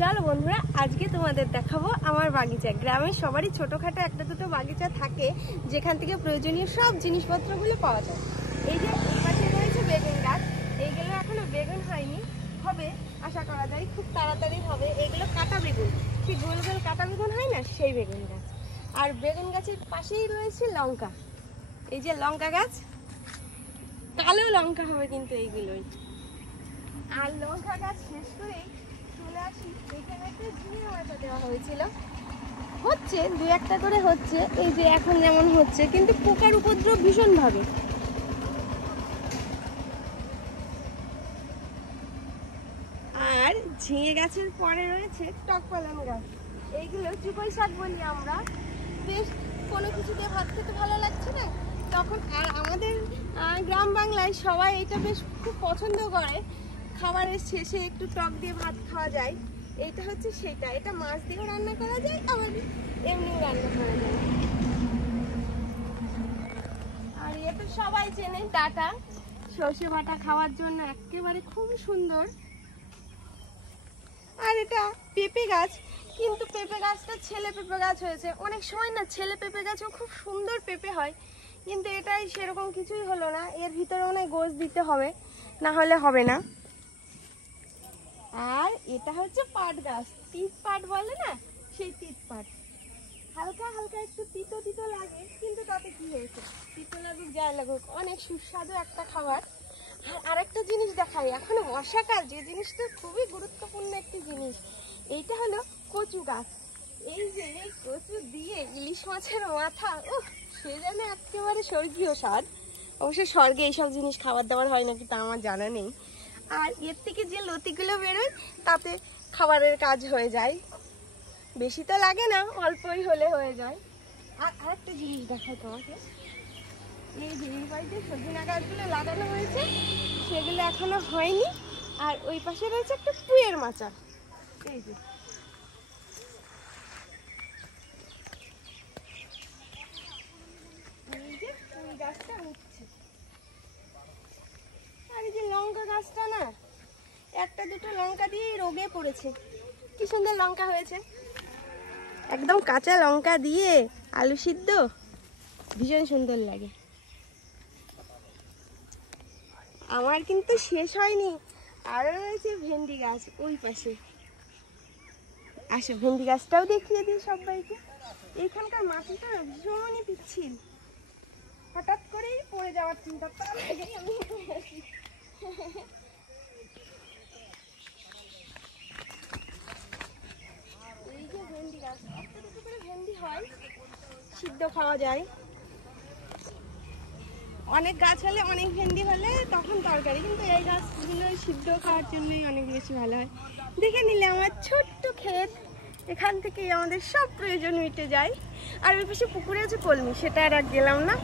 চলো বন্ধুরা, আজকে তোমাদের দেখাবো আমার বাগিচা। গ্রামে সবারই ছোটখাটো একটা দুটো বাগিচা থাকে, যেখান থেকে প্রয়োজনীয় সব জিনিসপত্রগুলো পাওয়া যায়। এই যে এই পাশে রয়েছে বেগুন গাছ, এইগুলো এখনো বেগুন হয়নি, হবে আশা করা যায় খুব তাড়াতাড়ি হবে। এগুলো কাটা বেগুন, সেই গোল গোল কাটা বেগুন হয় না, সেই বেগুন গাছ। আর বেগুন গাছের পাশেই রয়েছে লঙ্কা, এই যে লঙ্কা গাছ, কালো লঙ্কা হবে কিন্তু এইগুলোই। আর লঙ্কা গাছ শেষ করেই চলে আসি, এখানে একটা ঝিঙে মাচা দেওয়া হয়েছিল, হচ্ছে দু একটা করে হচ্ছে, এই যে এখন যেমন হচ্ছে, কিন্তু পোকার উপদ্রব ভীষণ ভাবে। আর ঝিঙে গাছের পরে রয়েছে টক পালং গাছ, এইগুলো চুপাই শাক বলি আমরা। বেশ কোনো কিছু দিয়ে ভাত খেতে ভালো লাগছে না তখন, আর আমাদের গ্রাম বাংলায় সবাই এটা বেশ খুব পছন্দ করে, খাবারের শেষে একটু টক দিয়ে ভাত খাওয়া যায়। এইটা হচ্ছে সেটা, এটা মাছ দিয়েও রান্না করা যায়, আবার এমনিও রান্না করা যায়। আর এটা সবাই চেনে, ডাঁটা, সর্ষে বাটা খাওয়ার জন্য একেবারে খুব সুন্দর। আর এটা পেঁপে গাছ, কিন্তু পেঁপে গাছটা ছেলে পেঁপে গাছ হয়েছে। অনেক সময় না ছেলে পেঁপে গাছেও খুব সুন্দর পেঁপে হয়, কিন্তু এটাই সেরকম কিছুই হলো না। এর ভিতরে অনেক গোছ দিতে হবে, না হলে হবে না। আর এটা হচ্ছে পাট গাছ, তিত পাট বলে না, সেই তিত পাট। হালকা হালকা একটু তিতো তিতো লাগে, কিন্তু তাতে কি হয়েছে, তিতো লাগুক যাই লাগুক, অনেক সুস্বাদু একটা খাবার। আর একটা জিনিস দেখাই, এখন বর্ষাকাল, যে জিনিসটা খুবই গুরুত্বপূর্ণ একটি জিনিস, এইটা হলো কচু গাছ। এই যে এই কচু দিয়ে ইলিশ মাছের মাথা, ও সে যেন একেবারে স্বর্গীয় স্বাদ। অবশ্য স্বর্গে এইসব জিনিস খাবার দাবার হয় নাকি তা আমার জানা নেই। আর এর থেকে যে লতিগুলো বেরোয়, তাতে খাবারের কাজ হয়ে যায়, বেশি তো লাগে না, অল্পই হলে হয়ে যায়। আর আরেকটা জিনিস দেখাই তোমাকে, এই যে এই বাড়িতে সজনা গাছগুলো লাগানো হয়েছে, সেগুলো এখনো হয়নি। আর ওই পাশে রয়েছে একটা পুঁইয়ের মাচা, এই যে পুঁই গাছটা উঠছে। আর এই যে লঙ্কা গাছটা না, একটা দুটো লঙ্কা দিয়ে রোগে পড়েছে, কি সুন্দর লঙ্কা হয়েছে, একদম কাঁচা লঙ্কা দিয়ে আলু সিদ্ধ, ভীষণ সুন্দর লাগে। আমার কিন্তু শেষ হয়নি, আরো রয়েছে ভেন্ডি গাছ ওই পাশে। আসো ভেন্ডি গাছটাও দেখিয়ে দিই সবাইকে। এইখানকার মাটিটা ভীষণই পিচ্ছিল, হঠাৎ করেই পড়ে যাওয়ার চিন্তা, তার আগেই আমি আসি। এই যে ভেন্ডি গাছ, একটা দুটো করে ভেন্ডি হয়, সিদ্ধ খাওয়া যায়। অনেক গাছ হলে, অনেক ভেন্ডি হলে তখন তরকারি, কিন্তু এই গাছগুলো সিদ্ধ খাওয়ার জন্যই অনেক বেশি ভালো হয়। দেখে নিলে আমার ছোট্ট ক্ষেত, এখান থেকেই আমাদের সব প্রয়োজন মিটে যায়। আর ওই পাশে পুকুরে আছে কলমি, সেটা আর গেলাম না।